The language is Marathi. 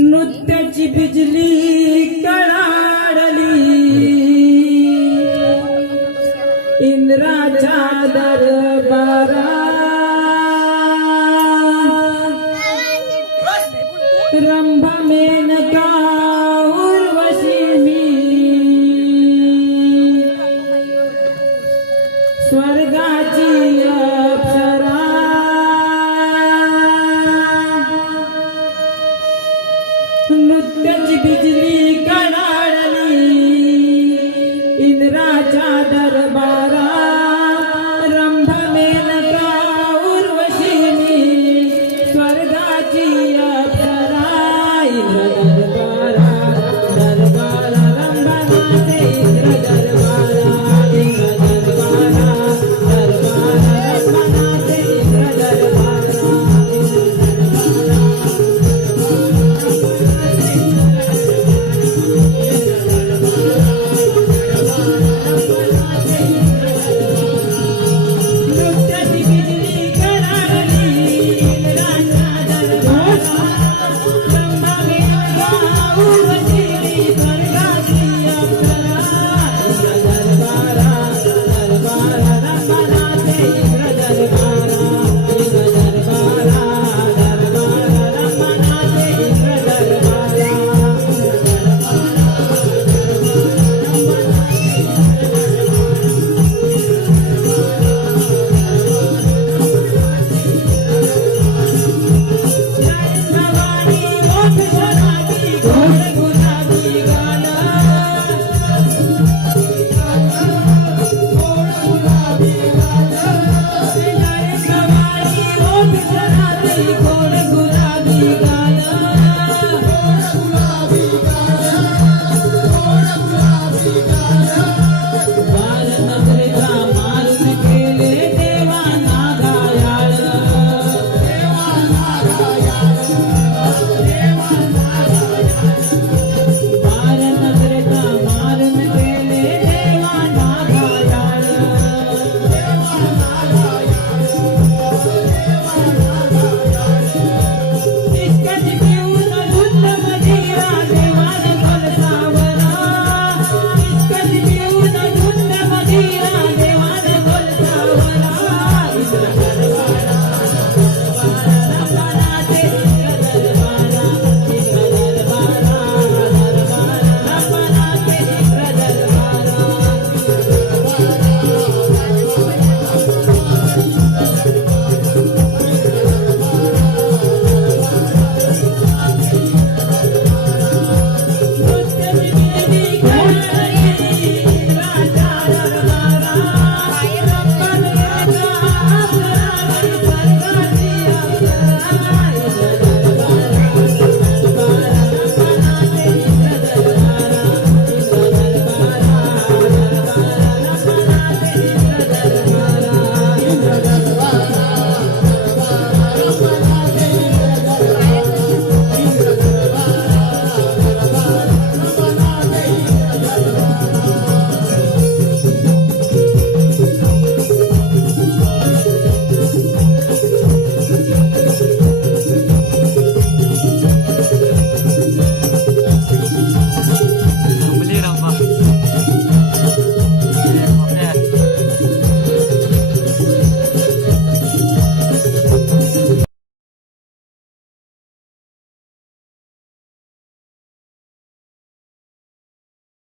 नृत्याची बिजली कळाडली. इंद्राच्या दरबारा. रंभा मेनका उर्वशी मी. स्वर्गाची नृत्याची बिजली Lord.